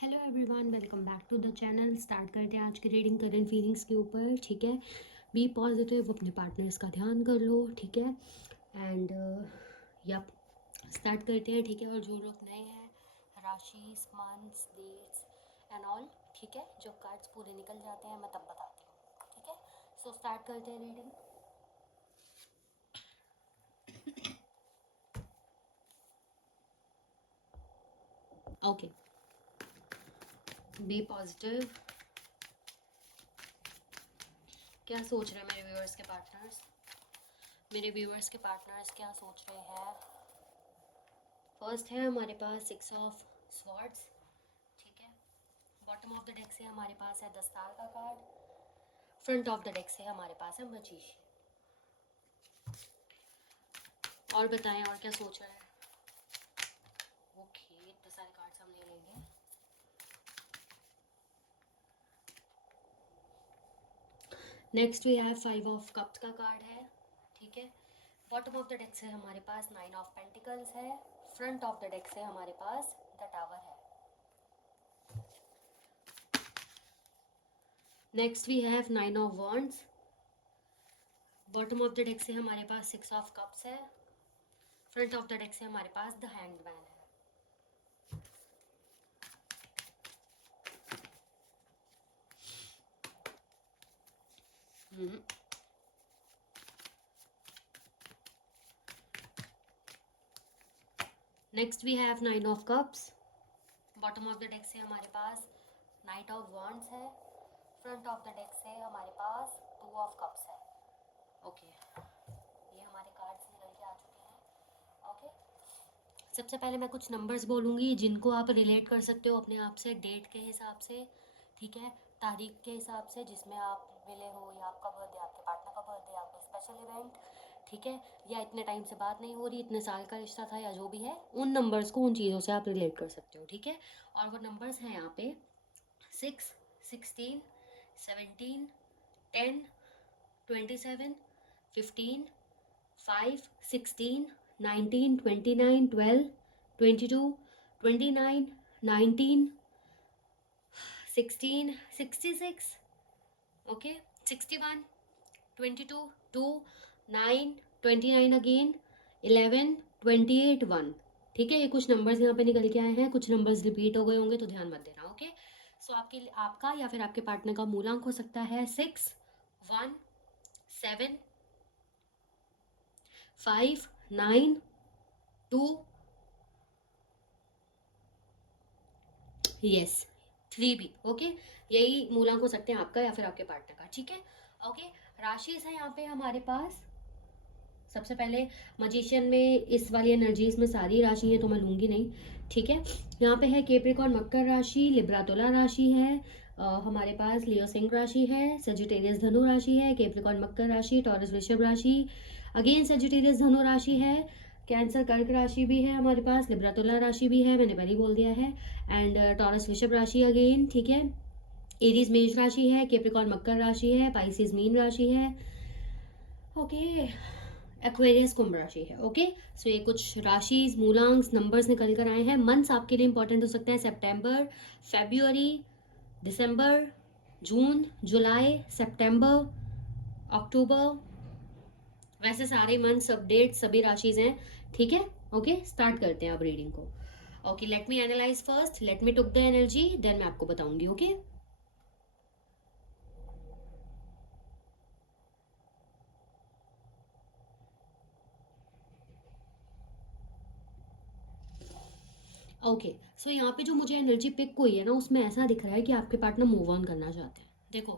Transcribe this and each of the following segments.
Hello everyone, welcome back to the channel. Start करते हैं आज की रीडिंग करंट फीलिंग्स के ऊपर। ठीक है, बी पॉजिटिव, अपने पार्टनर्स का ध्यान कर लो। ठीक है, एंड यप स्टार्ट करते हैं। ठीक है, और जो लोग नए हैं, राशि, मंथ्स, डेट्स एंड ऑल, ठीक है, जब कार्ड्स पूरे निकल जाते हैं मैं तब बताती हूँ। ठीक है, सो स्टार्ट करते हैं रीडिंग। Okay, B positive. क्या सोच रहे हैं मेरे व्यूअर्स के पार्टनर्स? मेरे व्यूअर्स के पार्टनर्स क्या सोच रहे हैं? फर्स्ट है हमारे पास 6 ऑफ स्वॉर्ड्स। ठीक है, बॉटम ऑफ द डेक से हमारे पास है 10 ताल का card. Front of the deck से हमारे पास है मैजिशियन। और बताएं और क्या सोच रहे हैं? ओके, इतने सारे कार्ड्स हम ले लेंगे। Next we have 5 of cups का कार्ड है। ठीक है, बॉटम ऑफ द डेक से हमारे पास 9 ऑफ पेंटिकल्स है। फ्रंट ऑफ द डेक से हमारे पास द टावर है। Next we have 9 of wands. Bottom of the deck से हमारे पास 6 ऑफ कप्स है। फ्रंट ऑफ द डेक से हमारे पास द हैंग्ड मैन है। Next we have 9 of cups. Bottom of the deck से हमारे पास नाइट ऑफ वॉन्ड्स है। फ्रंट ऑफ द डेक से हमारे पास 2 ऑफ कप्स है। ओके, ये हमारे कार्ड्स निकल के आ चुके हैं। ओके, सबसे पहले मैं कुछ नंबर्स बोलूँगी जिनको आप रिलेट कर सकते हो अपने आप से, डेट के हिसाब से। ठीक है, तारीख के हिसाब से जिसमें आप मिले हो, या आपका बर्थडे, आपके पार्टनर का बर्थडे, या कोई स्पेशल इवेंट। ठीक है, या इतने टाइम से बात नहीं हो रही, इतने साल का रिश्ता था, या जो भी है, उन नंबर्स को, उन चीज़ों से आप रिलेट कर सकते हो। ठीक है, और वो नंबर्स हैं यहाँ पे 6, 16, 17, 10, 27, 15, 5, 16, 19, 29, 12, 22, 29, 19, 16, 66, okay, 61, 22, 2, 9, 29 अगेन, 11, 28, 1। ठीक है, ये कुछ नंबर्स यहाँ पे निकल के आए हैं, कुछ नंबर्स रिपीट हो गए होंगे तो ध्यान मत देना। ओके, सो आपका या फिर आपके पार्टनर का मूलांक हो सकता है 6, 1, 7, 5, 9, 2, यस, 3 भी। ओके, यही मूलांक हो सकते हैं आपका या फिर आपके पार्टनर का। ठीक है, ओके, राशि है यहाँ पे हमारे पास। सबसे पहले मजिशियन में इस वाली एनर्जीज में सारी राशि है तो मैं लूँगी नहीं। ठीक है, यहाँ पे है केप्रिकॉर्न मकर राशि, लिब्रा तुला राशि है, हमारे पास लियो सिंह राशि है, सेजिटेरियस धनु राशि है, केप्रिकॉर्न मकर राशि, टॉरस वृषभ राशि, अगेन सेजिटेरियस धनु राशि है, कैंसर कर्क राशि भी है हमारे पास, लिब्रा तुला राशि भी है, मैंने पहले ही बोल दिया है, एंड टॉरस वृषभ राशि अगेन। ठीक है, एरीज मेष राशि है, केप्रिकॉर्न मकर राशि है, पाइसिस मीन राशि है, ओके, एक्वेरियस कुंभ राशि है। ओके, सो ये कुछ राशि मूलांक नंबर्स निकल कर आए हैं। मंथ्स आपके लिए इंपॉर्टेंट हो सकते हैं सितंबर, फरवरी, दिसंबर, जून, जुलाई, सितंबर, अक्टूबर। वैसे सारे मंथ, सब डेट, सभी राशिज हैं। ठीक है, ओके, स्टार्ट करते हैं अब रीडिंग को। Okay, let me analyse first, let me took the energy, then मैं आपको बताऊंगी। ओके, ओके, सो यहाँ पे जो मुझे एनर्जी पिक हुई है ना, उसमें ऐसा दिख रहा है कि आपके पार्टनर मूव ऑन करना चाहते हैं। देखो,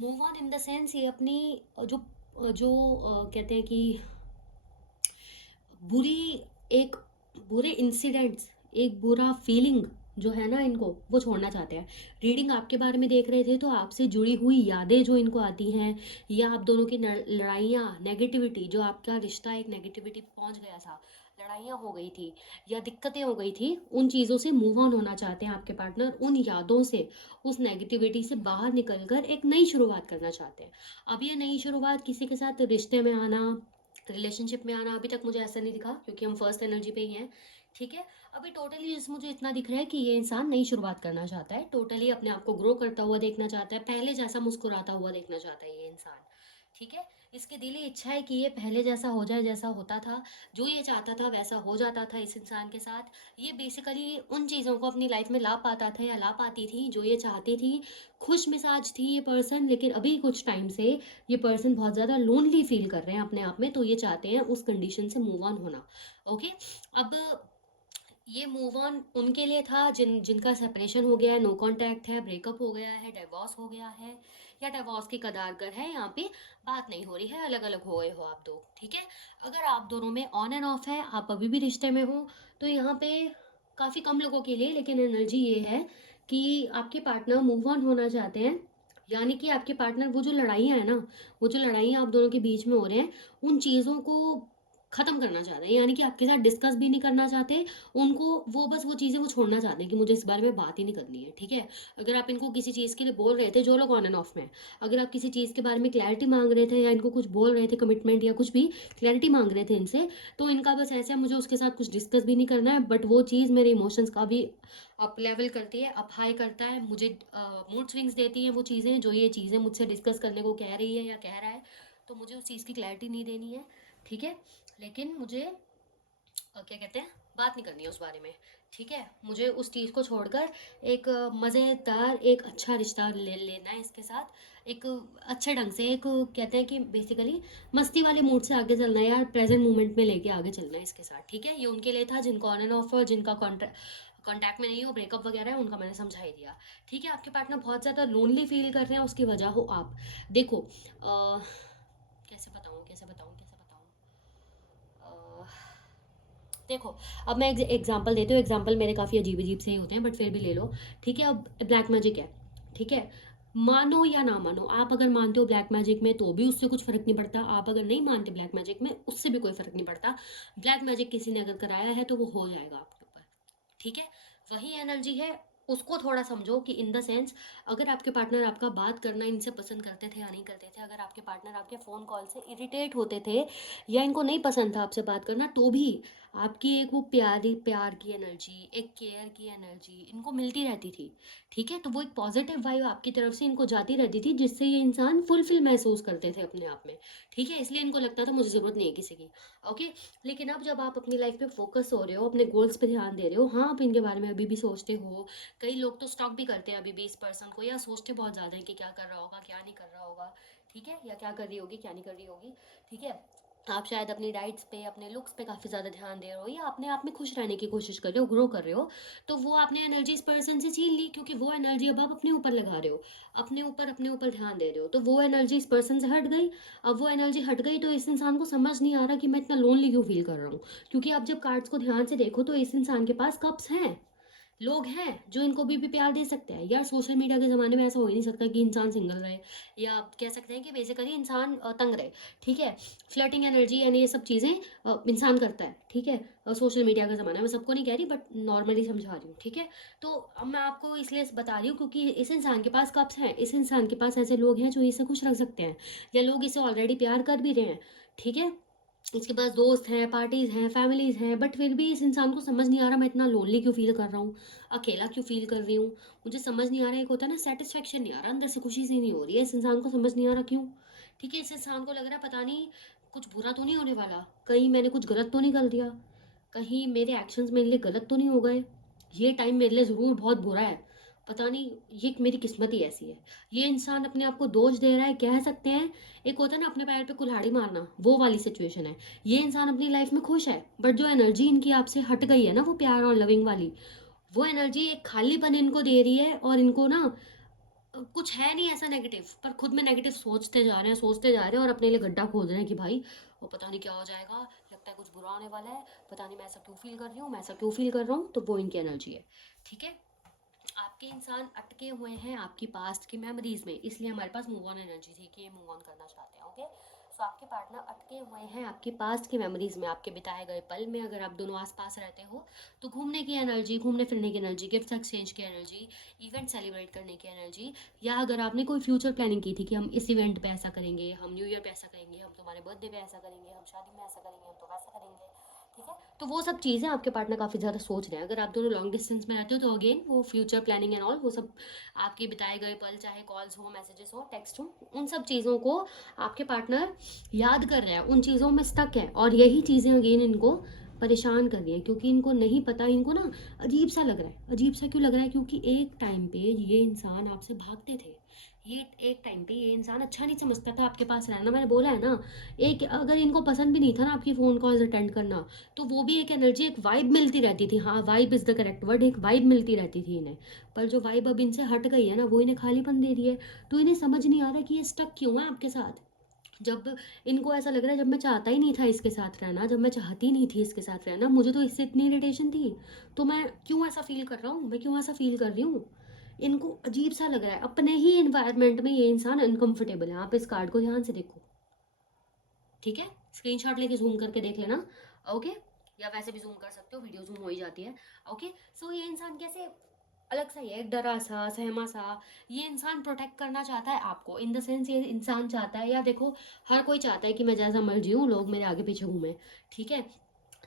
move on in the sense, ये अपनी जो जो कहते हैं कि बुरी एक बुरे इंसिडेंट्स, एक बुरा फीलिंग जो है ना इनको, वो छोड़ना चाहते हैं। रीडिंग आपके बारे में देख रहे थे तो आपसे जुड़ी हुई यादें जो इनको आती हैं, या आप दोनों की लड़ाइयाँ, नेगेटिविटी, जो आपका रिश्ता एक नेगेटिविटी पहुंच गया था, लड़ाइयाँ हो गई थी या दिक्कतें हो गई थी, उन चीज़ों से मूव ऑन होना चाहते हैं आपके पार्टनर। उन यादों से, उस नेगेटिविटी से बाहर निकल कर एक नई शुरुआत करना चाहते हैं। अब ये नई शुरुआत किसी के साथ रिश्ते में आना, रिलेशनशिप में आना, अभी तक मुझे ऐसा नहीं दिखा क्योंकि हम फर्स्ट एनर्जी पे ही हैं। ठीक है। अभी टोटली जैसे मुझे इतना दिख रहा है कि ये इंसान नई शुरुआत करना चाहता है, टोटली अपने आप को ग्रो करता हुआ देखना चाहता है, पहले जैसा मुस्कुराता हुआ देखना चाहता है ये इंसान। ठीक है। इसकी दिली इच्छा है कि ये पहले जैसा हो जाए जैसा होता था, जो ये चाहता था वैसा हो जाता था इस इंसान के साथ। ये बेसिकली उन चीज़ों को अपनी लाइफ में ला पाता था या ला पाती थी जो ये चाहती थी। खुश मिजाज थी ये पर्सन, लेकिन अभी कुछ टाइम से ये पर्सन बहुत ज़्यादा लोनली फील कर रहे हैं अपने आप में, तो ये चाहते हैं उस कंडीशन से मूव ऑन होना। ओके। अब ये मूव ऑन उनके लिए था जिनका सेपरेशन हो गया है, नो कांटेक्ट है, ब्रेकअप हो गया है, डिवोर्स हो गया है, या डिवोर्स की कगार पर है, यहाँ पे बात नहीं हो रही है, अलग अलग हो गए हो आप दो। ठीक है। अगर आप दोनों में ऑन एंड ऑफ है, आप अभी भी रिश्ते में हो, तो यहाँ पे काफ़ी कम लोगों के लिए लेकिन एनर्जी ये है कि आपके पार्टनर मूव ऑन होना चाहते हैं। यानी कि आपके पार्टनर, वो जो लड़ाइयाँ है ना, वो जो लड़ाइयाँ आप दोनों के बीच में हो रहे हैं, उन चीज़ों को ख़त्म करना चाहते हैं, यानी कि आपके साथ डिस्कस भी नहीं करना चाहते उनको। वो बस वो चीज़ें वो छोड़ना चाहते हैं कि मुझे इस बारे में बात ही नहीं करनी है। ठीक है। अगर आप इनको किसी चीज़ के लिए बोल रहे थे, जो लोग ऑन एंड ऑफ में, अगर आप किसी चीज़ के बारे में क्लैरिटी मांग रहे थे या इनको कुछ बोल रहे थे, कमिटमेंट या कुछ भी क्लैरिटी मांग रहे थे इनसे, तो इनका बस ऐसे है, मुझे उसके साथ कुछ डिस्कस भी नहीं करना है, बट वो चीज़ मेरे इमोशंस का भी अप लेवल करती है, अप हाई करता है, मुझे मूड स्विंग्स देती हैं वो चीज़ें, जो ये चीज़ें मुझसे डिस्कस करने को कह रही है या कह रहा है, तो मुझे उस चीज़ की क्लैरिटी नहीं देनी है। ठीक है। लेकिन मुझे क्या कहते हैं, बात नहीं करनी है उस बारे में। ठीक है। मुझे उस चीज़ को छोड़कर एक मज़ेदार, एक अच्छा रिश्ता ले लेना है इसके साथ, एक अच्छे ढंग से, एक कहते हैं कि बेसिकली मस्ती वाले मूड से आगे चलना है यार, प्रेजेंट मोमेंट में लेके आगे चलना है इसके साथ। ठीक है। ये उनके लिए था जिनको ऑन एंड ऑफ और जिनका कॉन्टैक्ट में नहीं हो, ब्रेकअप वगैरह है, उनका मैंने समझा ही दिया। ठीक है। आपके पार्टनर बहुत ज़्यादा लोनली फील कर रहे हैं, उसकी वजह हो आप। देखो कैसे बताऊँ, कैसे बताऊँ, कैसे बताऊँ, देखो, अब मैं एग्जांपल देती हूँ। एग्जांपल मेरे काफ़ी अजीब अजीब से ही होते हैं, बट फिर भी ले लो। ठीक है। अब ब्लैक मैजिक है। ठीक है। मानो या ना मानो, आप अगर मानते हो ब्लैक मैजिक में तो भी उससे कुछ फ़र्क नहीं पड़ता, आप अगर नहीं मानते ब्लैक मैजिक में उससे भी कोई फ़र्क नहीं पड़ता। ब्लैक मैजिक किसी ने अगर कराया है तो वो हो जाएगा आपके ऊपर। ठीक है। वही एनर्जी है, उसको थोड़ा समझो कि इन द सेंस, अगर आपके पार्टनर आपका बात करना इनसे पसंद करते थे या नहीं करते थे, अगर आपके पार्टनर आपके फ़ोन कॉल से इरिटेट होते थे या इनको नहीं पसंद था आपसे बात करना, तो भी आपकी एक वो प्यारी प्यार की एनर्जी, एक केयर की एनर्जी इनको मिलती रहती थी। ठीक है। तो वो एक पॉजिटिव वाइब आपकी तरफ से इनको जाती रहती थी, जिससे ये इंसान फुलफिल महसूस करते थे अपने आप में। ठीक है। इसलिए इनको लगता था मुझे ज़रूरत नहीं है किसी की। ओके। लेकिन अब जब आप अपनी लाइफ पे फोकस हो रहे हो, अपने गोल्स पे ध्यान दे रहे हो, हाँ आप इनके बारे में अभी भी सोचते हो, कई लोग तो स्टॉक भी करते हैं अभी भी इस पर्सन को, या सोचते बहुत ज़्यादा है कि क्या कर रहा होगा, क्या नहीं कर रहा होगा। ठीक है। या क्या कर रही होगी, क्या नहीं कर रही होगी। ठीक है। आप शायद अपनी डाइट्स पे, अपने लुक्स पे काफ़ी ज़्यादा ध्यान दे रहे हो, या अपने आप में खुश रहने की कोशिश कर रहे हो, ग्रो कर रहे हो, तो वो आपने एनर्जी इस पर्सन से छीन ली, क्योंकि वो एनर्जी अब आप अपने ऊपर लगा रहे हो, अपने ऊपर ध्यान दे रहे हो, तो वो एनर्जी इस पर्सन से हट गई। अब वो एनर्जी हट गई तो इस इंसान को समझ नहीं आ रहा कि मैं इतना लोनली क्यों फील कर रहा हूँ। क्योंकि आप जब कार्ड्स को ध्यान से देखो तो इस इंसान के पास कप्स हैं, लोग हैं जो इनको भी प्यार दे सकते हैं यार। सोशल मीडिया के ज़माने में ऐसा हो ही नहीं सकता कि इंसान सिंगल रहे, या आप कह सकते हैं कि बेसिकली इंसान तंग रहे। ठीक है। फ्लर्टिंग एनर्जी यानी ये सब चीज़ें इंसान करता है। ठीक है। सोशल मीडिया का ज़माना है, मैं सबको नहीं कह रही बट नॉर्मली समझा रही हूँ। ठीक है। तो अब मैं आपको इसलिए बता रही हूँ क्योंकि इस इंसान के पास कप्स हैं, इस इंसान के पास ऐसे लोग हैं जो इसे खुश रख सकते हैं, या लोग इसे ऑलरेडी प्यार कर भी रहे हैं। ठीक है। इसके पास दोस्त हैं, पार्टीज़ हैं, फैमिलीज़ हैं, बट फिर भी इस इंसान को समझ नहीं आ रहा मैं इतना लोनली क्यों फ़ील कर रहा हूँ, अकेला क्यों फ़ील कर रही हूँ। मुझे समझ नहीं आ रहा है, एक होता है ना सैटिस्फैक्शन नहीं आ रहा, अंदर से खुशी सी नहीं हो रही है, इस इंसान को समझ नहीं आ रहा क्यों। ठीक है। इस इंसान को लग रहा है पता नहीं कुछ बुरा तो नहीं होने वाला, कहीं मैंने कुछ गलत तो नहीं कर दिया, कहीं मेरे एक्शंस मेरे लिए गलत तो नहीं हो गए, ये टाइम मेरे लिए ज़रूर बहुत बुरा है, पता नहीं ये मेरी किस्मत ही ऐसी है। ये इंसान अपने आप को दोष दे रहा है, कह सकते हैं। एक होता है ना अपने पैर पे कुल्हाड़ी मारना, वो वाली सिचुएशन है। ये इंसान अपनी लाइफ में खुश है, बट जो एनर्जी इनकी आपसे हट गई है ना, वो प्यार और लविंग वाली, वो एनर्जी एक खालीपन इनको दे रही है, और इनको ना कुछ है नहीं ऐसा नेगेटिव, पर खुद में नेगेटिव सोचते जा रहे हैं, सोचते जा रहे हैं, और अपने लिए गड्ढा खोद रहे हैं कि भाई वो पता नहीं क्या हो जाएगा, लगता है कुछ बुरा होने वाला है, पता नहीं मैं ऐसा क्यों फील कर रही हूँ, मैं ऐसा क्यों फील कर रहा हूँ। तो वो इनकी एनर्जी है। ठीक है। आपके इंसान अटके हुए हैं आपकी पास्ट की मेमोरीज में, इसलिए हमारे पास मूव ऑन एनर्जी थी कि ये मूव ऑन करना चाहते हैं। ओके। सो आपके पार्टनर अटके हुए हैं आपकी पास्ट की मेमोरीज में, आपके बिताए गए पल में। अगर आप दोनों आसपास रहते हो तो घूमने की एनर्जी, घूमने फिरने की एनर्जी, गिफ्ट एक्सचेंज की एनर्जी, इवेंट सेलिब्रेट करने की एनर्जी, या अगर आपने कोई फ्यूचर प्लानिंग की थी कि हम इस इवेंट पे ऐसा करेंगे, हम न्यू ईयर पे ऐसा करेंगे, हम तुम्हारे बर्थडे पे ऐसा करेंगे, हम शादी में ऐसा करेंगे, हम तो वैसा करेंगे, ठीक है। तो वो सब चीज़ें आपके पार्टनर काफ़ी ज़्यादा सोच रहे हैं। अगर आप दोनों लॉन्ग डिस्टेंस में रहते हो तो अगेन वो फ्यूचर प्लानिंग एंड ऑल, वो सब आपके बिताए गए पल, चाहे कॉल्स हो, मैसेजेस हो, टेक्स्ट हो, उन सब चीज़ों को आपके पार्टनर याद कर रहे हैं, उन चीज़ों में स्टक है, और यही चीज़ें अगेन इनको परेशान कर रही है, क्योंकि इनको नहीं पता, इनको ना अजीब सा लग रहा है। अजीब सा क्यों लग रहा है? क्योंकि एक टाइम पे ये इंसान आपसे भागते थे, ये एक टाइम पे ये इंसान अच्छा नहीं समझता था आपके पास रहना। मैंने बोला है ना, एक अगर इनको पसंद भी नहीं था ना आपकी फ़ोन कॉल्स अटेंड करना, तो वो भी एक एनर्जी, एक वाइब मिलती रहती थी। हाँ, vibe is the correct word, एक वाइब मिलती रहती थी इन्हें। पर जो वाइब अब इनसे हट गई है ना, वो इन्हें खालीपन दे रही है। तो इन्हें समझ नहीं आ रहा कि ये स्टक क्यों है आपके साथ। जब इनको ऐसा लग रहा है, जब मैं चाहता ही नहीं था इसके साथ रहना, जब मैं चाहती नहीं थी इसके साथ रहना, मुझे तो इससे इतनी इरिटेशन थी, तो मैं क्यों ऐसा फील कर रहा हूँ, मैं क्यों ऐसा फील कर रही हूँ। इनको अजीब सा लग रहा है, अपने ही इन्वायरमेंट में ये इंसान अनकंफर्टेबल है। आप इस कार्ड को ध्यान से देखो, ठीक है? स्क्रीनशॉट लेके ज़ूम करके देख लेना, ओके? या वैसे भी ज़ूम कर सकते हो, वीडियो ज़ूम हो ही जाती है, ओके? सो ये इंसान कैसे अलग सा ही है, डरा सा, सहमा सा। ये इंसान प्रोटेक्ट करना चाहता है आपको, इन द सेंस ये इंसान चाहता है, या देखो हर कोई चाहता है कि मैं जैसा मर्जी हूँ, लोग मेरे आगे पीछे घूमें, ठीक है?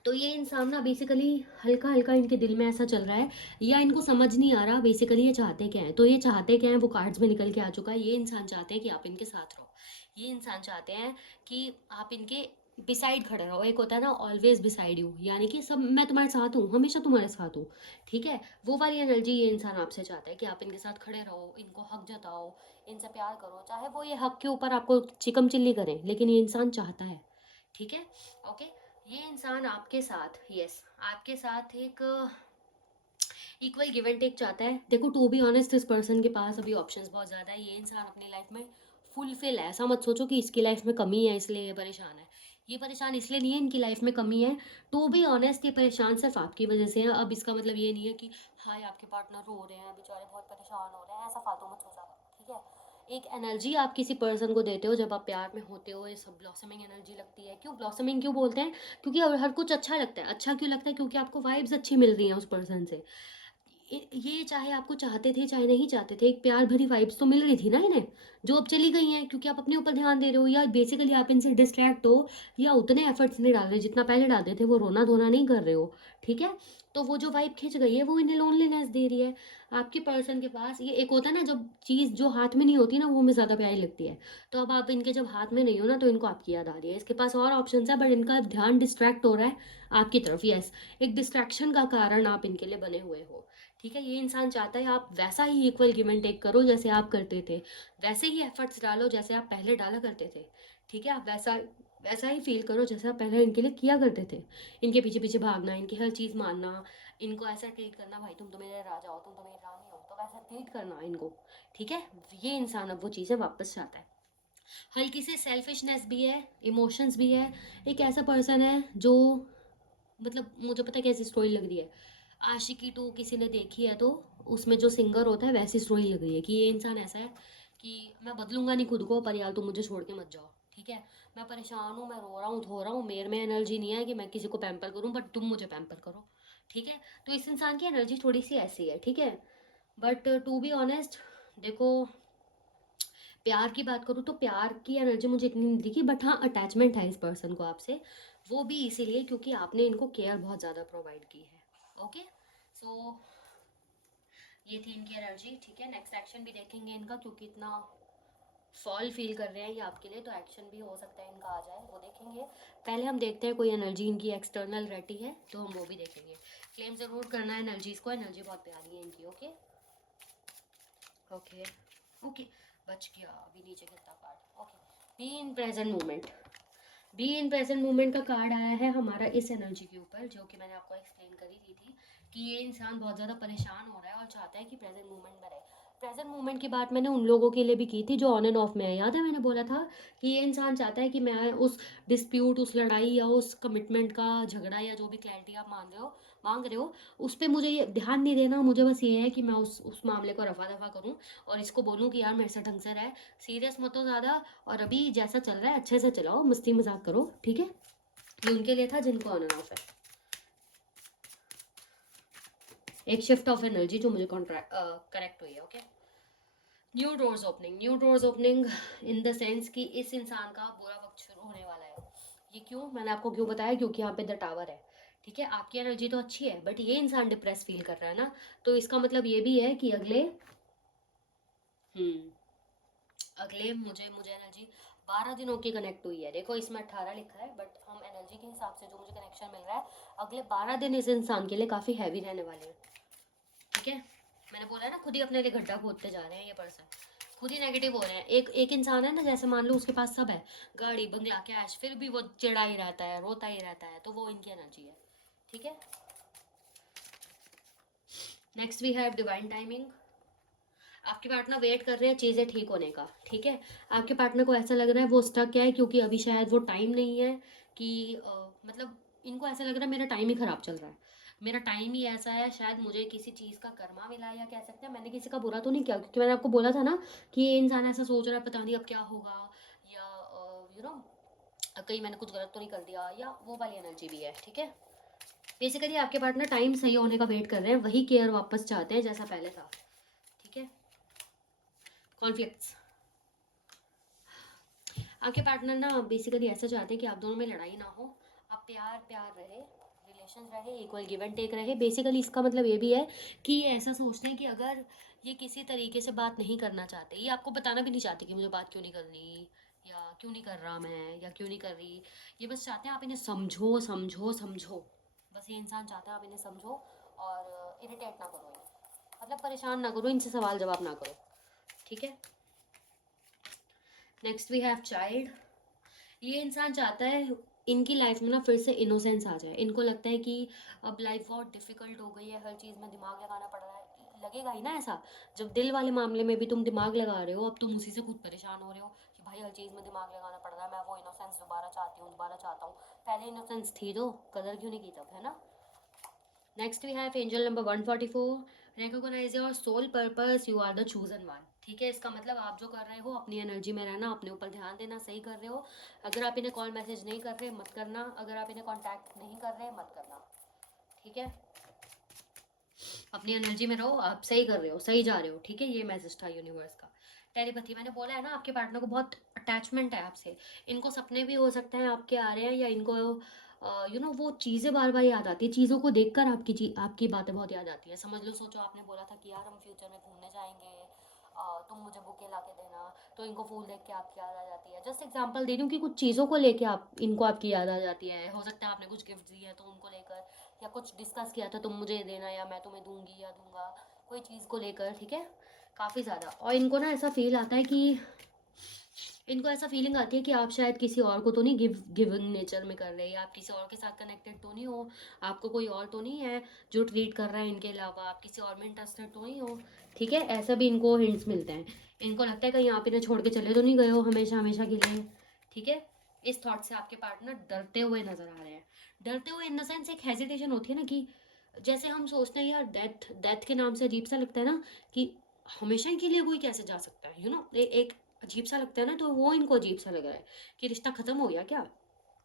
तो ये इंसान ना बेसिकली हल्का हल्का इनके दिल में ऐसा चल रहा है, या इनको समझ नहीं आ रहा बेसिकली ये चाहते क्या है। तो ये चाहते क्या है, वो कार्ड्स में निकल के आ चुका है। ये इंसान चाहते हैं कि आप इनके साथ रहो, ये इंसान चाहते हैं कि आप इनके बिसाइड खड़े रहो। एक होता है ना ऑलवेज बिसाइड यू, यानी कि सब मैं तुम्हारे साथ हूँ, हमेशा तुम्हारे साथ हूँ, ठीक है? वो वाली एनर्जी ये इंसान आपसे चाहता है कि आप इनके साथ खड़े रहो, इनको हक जताओ, इनसे प्यार करो, चाहे वो ये हक के ऊपर आपको चिकम चिल्ली करें, लेकिन ये इंसान चाहता है, ठीक है? ओके। ये इंसान आपके साथ, यस, आपके साथ एक इक्वल गिव एंड टेक चाहता है। देखो, टू बी ऑनेस्ट, इस पर्सन के पास अभी ऑप्शंस बहुत ज़्यादा है। ये इंसान अपनी लाइफ में फुलफिल है। ऐसा मत सोचो कि इसकी लाइफ में कमी है इसलिए ये परेशान है। ये परेशान इसलिए नहीं है, इनकी लाइफ में कमी है। टू बी ऑनेस्ट, ये परेशान सिर्फ आपकी वजह से है। अब इसका मतलब ये नहीं है कि हाय आपके पार्टनर रो रहे हैं, बेचारे बहुत परेशान हो रहे हैं, ऐसा फालतू मत सोचा, ठीक है? एक एनर्जी आप किसी पर्सन को देते हो जब आप प्यार में होते हो, ये सब ब्लॉसमिंग एनर्जी लगती है। क्यों ब्लॉसमिंग क्यों बोलते हैं? क्योंकि हर कुछ अच्छा लगता है। अच्छा क्यों लगता है? क्योंकि आपको वाइब्स अच्छी मिल रही हैं उस पर्सन से। ये चाहे आपको चाहते थे चाहे नहीं चाहते थे, एक प्यार भरी वाइब्स तो मिल रही थी ना इन्हें, जो अब चली गई हैं क्योंकि आप अपने ऊपर ध्यान दे रहे हो, या बेसिकली आप इनसे डिस्ट्रैक्ट हो, या उतने एफर्ट्स नहीं डाल रहे जितना पहले डालते थे, वो रोना धोना नहीं कर रहे हो, ठीक है? तो वो जो वाइब खिंच गई है वो इन्हें लोनलीनेस दे रही है। आपके पर्सन के पास ये एक होता है ना, जब चीज़ जो हाथ में नहीं होती ना वो हमें ज़्यादा प्यारी लगती है। तो अब आप इनके जब हाथ में नहीं हो ना, तो इनको आपकी याद आ रही है। इसके पास और ऑप्शन है, बट इनका ध्यान डिस्ट्रैक्ट हो रहा है आपकी तरफ। यस, एक डिस्ट्रैक्शन का कारण आप इनके लिए बने हुए हो, ठीक है? ये इंसान चाहता है आप वैसा ही इक्वल गिव एंड टेक करो जैसे आप करते थे, वैसे ही एफर्ट्स डालो जैसे आप पहले डाला करते थे, ठीक है? आप वैसा वैसा ही फील करो जैसे आप पहले इनके लिए किया करते थे। इनके पीछे पीछे भागना, इनकी हर चीज़ मानना, इनको ऐसा ट्रीट करना, भाई तुम तो मेरे राजा हो, तुम तो मेरी रानी हो, तो वैसा ट्रीट करना इनको, ठीक है? ये इंसान अब वो चीज़ें वापस चाहता है। हल्की सी सेल्फिशनेस भी है, इमोशंस भी है। एक ऐसा पर्सन है जो, मतलब मुझे पता है कैसी स्टोरी लग रही है, आशिकी टू किसी ने देखी है तो उसमें जो सिंगर होता है वैसी स्टोरी लग रही है कि ये इंसान ऐसा है कि मैं बदलूंगा नहीं खुद को, पर यार तुम मुझे छोड़ के मत जाओ, ठीक है? मैं परेशान हूँ, मैं रो रहा हूँ, धो रहा हूँ, मेरे में एनर्जी नहीं है कि मैं किसी को पैम्पर करूँ, बट तुम मुझे पैम्पर करो, ठीक है? तो इस इंसान की एनर्जी थोड़ी सी ऐसी है, ठीक है? बट टू बी ऑनेस्ट, देखो, प्यार की बात करूँ तो प्यार की एनर्जी मुझे इतनी नहीं दिखी, बट हाँ अटैचमेंट है इस पर्सन को आपसे। वो भी इसीलिए क्योंकि आपने इनको केयर बहुत ज़्यादा प्रोवाइड की है, ओके? सो ये थी इनकी एनर्जी, ठीक है? नेक्स्ट एक्शन भी देखेंगे इनका, क्योंकि इतना फॉल फील कर रहे हैं ये आपके लिए, तो एक्शन भी हो सकता है इनका आ जाए, वो देखेंगे। पहले हम देखते हैं कोई एनर्जी इनकी एक्सटर्नल रहती है तो हम वो भी देखेंगे। क्लेम ज़रूर करना है एनर्जीज़ को, एनर्जी बहुत प्यारी है इनकी, ओके? ओके, ओके, बच गया, अभी नीचे गिरता card, okay. Be in present moment. Be in present moment का कार्ड आया है हमारा इस एनर्जी के ऊपर, जो कि मैंने आपको एक्सप्लेन करी थी कि ये इंसान बहुत ज़्यादा परेशान हो रहा है और चाहता है कि प्रेजेंट मोमेंट में रहे। प्रेजेंट मोमेंट की बात मैंने उन लोगों के लिए भी की थी जो ऑन एंड ऑफ में है। याद है मैंने बोला था कि ये इंसान चाहता है कि मैं उस डिस्प्यूट, उस लड़ाई या उस कमिटमेंट का झगड़ा या जो भी क्लैरिटी आप मांग रहे हो, उस पर मुझे ये ध्यान नहीं देना। मुझे बस ये है कि मैं उस मामले को रफा दफा करूँ और इसको बोलूँ कि यार मेरे से ढंग से रहे, सीरियस मत हो ज़्यादा, और अभी जैसा चल रहा है अच्छे से चलाओ, मस्ती मजाक करो, ठीक है? ये उनके लिए था जिनको ऑन एंड ऑफ है। एक शिफ्ट ऑफ एनर्जी जो मुझे करेक्ट हुई है, okay? New doors opening, new doors opening in the sense कि इस इंसान का बुरा वक्त शुरू होने वाला है। ये क्यों, मैंने आपको क्यों बताया? क्योंकि यहाँ पे द टावर है। ठीक है, आपकी एनर्जी तो अच्छी है बट ये इंसान डिप्रेस फील कर रहा है ना, तो इसका मतलब ये भी है कि अगले मुझे मुझे एनर्जी 12 दिनों की कनेक्ट हुई है। देखो इसमें 18 लिखा है बट हम एनर्जी के हिसाब से जो मुझे कनेक्शन मिल रहा है, अगले 12 दिन इस इंसान के लिए काफ़ी हैवी रहने वाले हैं। ठीक है, मैंने बोला है ना, खुद ही अपने लिए गड्ढा खोदते जा रहे हैं ये पर्सन, खुद ही नेगेटिव हो रहे हैं। एक एक इंसान है ना, जैसे मान लो उसके पास सब है, गाड़ी बंगला कैश, फिर भी वो चिढ़ा ही रहता है, रोता ही रहता है, तो वो इनकी एनर्जी है। ठीक है, next we have divine timing. आपके पार्टनर वेट कर रहे हैं चीज़ें ठीक होने का। ठीक है, आपके पार्टनर को ऐसा लग रहा है वो स्टक है, क्योंकि अभी शायद वो टाइम नहीं है कि मतलब इनको ऐसा लग रहा है मेरा टाइम ही ख़राब चल रहा है, मेरा टाइम ही ऐसा है, शायद मुझे किसी चीज़ का कर्मा मिला, या कह सकते हैं मैंने किसी का बुरा तो नहीं किया, क्योंकि मैंने आपको बोला था ना कि ये इंसान ऐसा सोच रहा है पता नहीं अब क्या होगा, या कहीं मैंने कुछ गलत तो नहीं कर दिया, या वो वाली एनर्जी भी है। ठीक है, बेसिकली आपके पार्टनर टाइम सही होने का वेट कर रहे हैं, वही केयर वापस चाहते हैं जैसा पहले था। ठीक है, कॉन्फ्लिक्ट्स, आपके पार्टनर ना बेसिकली ऐसा चाहते हैं कि आप दोनों में लड़ाई ना हो, आप प्यार प्यार रहे, रिलेशन रहे, इक्वल गिव एंड टेक रहे। बेसिकली इसका मतलब ये भी है कि ये ऐसा सोचते हैं कि अगर ये किसी तरीके से बात नहीं करना चाहते, ये आपको बताना भी नहीं चाहते कि मुझे बात क्यों नहीं करनी, या क्यों नहीं कर रहा मैं, या क्यों नहीं कर रही, ये बस चाहते हैं आप इन्हें समझो समझो समझो। बस ये इंसान चाहता है आप इन्हें समझो और इरिटेट ना करो, मतलब परेशान ना करो, इनसे सवाल जवाब ना करो। ठीक है, नेक्स्ट वी हैव चाइल्ड। ये इंसान चाहता है इनकी लाइफ में ना फिर से इनोसेंस आ जाए। इनको लगता है कि अब लाइफ बहुत डिफिकल्ट हो गई है, हर चीज़ में दिमाग लगाना पड़ रहा है, लगेगा ही ना ऐसा, जब दिल वाले मामले में भी तुम दिमाग लगा रहे हो, अब तुम उसी से खुद परेशान हो रहे हो कि भाई हर चीज़ में दिमाग लगाना पड़ रहा है, मैं वो इनोसेंस दोबारा चाहती हूँ, दोबारा चाहता हूँ। पहले इनोसेंस थी तो कदर क्यों नहीं की तब, है ना। Next we have angel number 144। Recognise your soul purpose, you are the chosen one. ठीक है, इसका मतलब आप जो कर रहे हो अपनी एनर्जी में रहना, अपने ऊपर ध्यान देना, सही कर रहे हो। अगर आप इन्हें कॉल मैसेज नहीं कर रहे मत करना, अगर आप इन्हें कॉन्टैक्ट नहीं कर रहे मत करना। ठीक है, अपनी एनर्जी में रहो, आप सही कर रहे हो, सही जा रहे हो। ठीक है, ये मैसेज था यूनिवर्स का। टेलीपैथी, मैंने बोला है ना आपके पार्टनर को बहुत अटैचमेंट है आपसे, इनको सपने भी हो सकते हैं आपके आ रहे हैं, या इनको वो चीज़ें बार बार याद आती है, चीज़ों को देखकर आपकी बातें बहुत याद आती है। समझ लो, सोचो आपने बोला था कि यार हम फ्यूचर में घूमने जाएंगे, तुम मुझे बुके ला के देना, तो इनको फूल देख के आपकी याद आ जाती है। जस्ट एग्जांपल दे रही हूँ कि कुछ चीज़ों को लेके इनको आपकी याद आ जाती है। हो सकता है आपने कुछ गिफ्ट दिए हैं तो उनको लेकर, या कुछ डिस्कस किया था तुम मुझे देना या मैं तुम्हें दूंगी या दूंगा, कोई चीज़ को लेकर। ठीक है, काफ़ी ज़्यादा। और इनको ना ऐसा फील आता है कि इनको ऐसा फीलिंग आती है कि आप शायद किसी और को तो नहीं गिविंग नेचर में कर रहे हैं, या आप किसी और के साथ कनेक्टेड तो नहीं हो, आपको कोई और तो नहीं है जो ट्रीट कर रहा है इनके अलावा, आप किसी और में इंटरेस्टेड तो नहीं हो। ठीक है, ऐसा भी इनको हिंट्स मिलते हैं। इनको लगता है कहीं आप इन्हें छोड़ के चले तो नहीं गए हो हमेशा हमेशा के लिए। ठीक है, इस थॉट से आपके पार्टनर डरते हुए नजर आ रहे हैं। डरते हुए इन द सेंस एक हेजिटेशन होती है ना, कि जैसे हम सोचते हैं यार डेथ डेथ के नाम से अजीब सा लगता है ना, कि हमेशा के लिए कोई कैसे जा सकता है, एक अजीब सा लगता है ना, तो वो इनको अजीब सा लग रहा है कि रिश्ता खत्म हो गया क्या,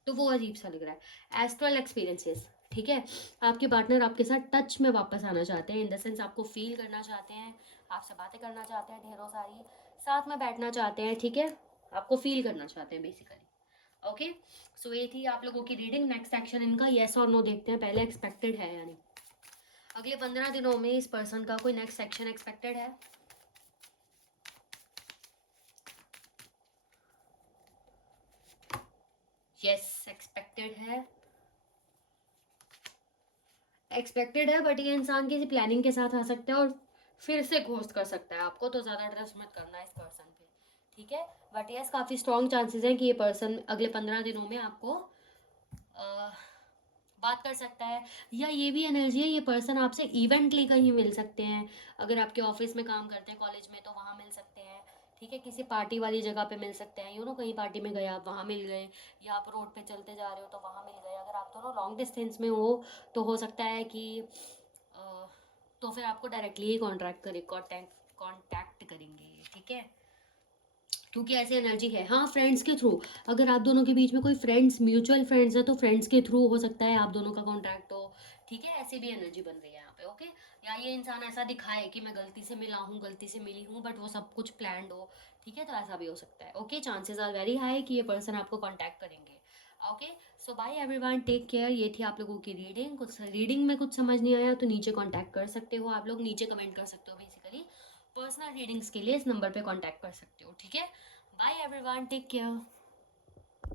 तो वो अजीब सा लग रहा है। एस्ट्रल एक्सपीरियंसेस, ठीक है, आपके पार्टनर आपके साथ टच में वापस आना चाहते हैं, इन द सेंस आपको फील करना चाहते हैं, आपसे बातें करना चाहते हैं ढेरों सारी, साथ में बैठना चाहते हैं। ठीक है, आपको फील करना चाहते हैं बेसिकली। ओके, सो ये थी आप लोगों की रीडिंग। नेक्स्ट एक्शन इनका येस और नो देखते हैं, पहले एक्सपेक्टेड है यानी अगले 15 दिनों में इस पर्सन का कोई नेक्स्ट एक्शन एक्सपेक्टेड है। यस, एक्सपेक्टेड है, एक्सपेक्टेड है, बट ये इंसान किसी प्लानिंग के साथ आ सकता है और फिर से घोस्ट कर सकता है आपको, तो ज़्यादा ट्रस्ट मत करना इस पर्सन पे। ठीक है, बट यस काफ़ी स्ट्रॉन्ग चांसेस हैं कि ये पर्सन अगले 15 दिनों में आपको बात कर सकता है। या ये भी एनर्जी है, ये पर्सन आपसे इवेंटली कहीं मिल सकते हैं, अगर आपके ऑफिस में काम करते हैं, कॉलेज में, तो वहाँ मिल सकते हैं। ठीक है, किसी पार्टी वाली जगह पे मिल सकते हैं, कहीं पार्टी में गए आप वहाँ मिल गए, या आप रोड पे चलते जा रहे हो तो वहाँ मिल गए। अगर आप दोनों लॉन्ग डिस्टेंस में हो तो हो सकता है कि तो फिर आपको डायरेक्टली ही कॉन्टैक्ट करेंगे। ठीक है, क्योंकि ऐसी एनर्जी है। हाँ, फ्रेंड्स के थ्रू, अगर आप दोनों के बीच में कोई फ्रेंड्स म्यूचुअल फ्रेंड्स है तो फ्रेंड्स के थ्रू हो सकता है आप दोनों का कॉन्टैक्ट हो। ठीक है, ऐसी भी एनर्जी बन रही है यहाँ पे। ओके, या ये इंसान ऐसा दिखाए कि मैं गलती से मिला हूँ, गलती से मिली हूँ, बट वो सब कुछ प्लान्ड हो। ठीक है, तो ऐसा भी हो सकता है। Okay, chances are very high कि ये पर्सन आपको कॉन्टैक्ट करेंगे okay, so bye everyone, take care. ये थी आप लोगों की रीडिंग। कुछ रीडिंग में कुछ समझ नहीं आया तो नीचे कांटेक्ट कर सकते हो, आप लोग नीचे कमेंट कर सकते हो। बेसिकली पर्सनल रीडिंग्स के लिए इस नंबर पे कांटेक्ट कर सकते हो, ठीक है। Bye everyone, take care.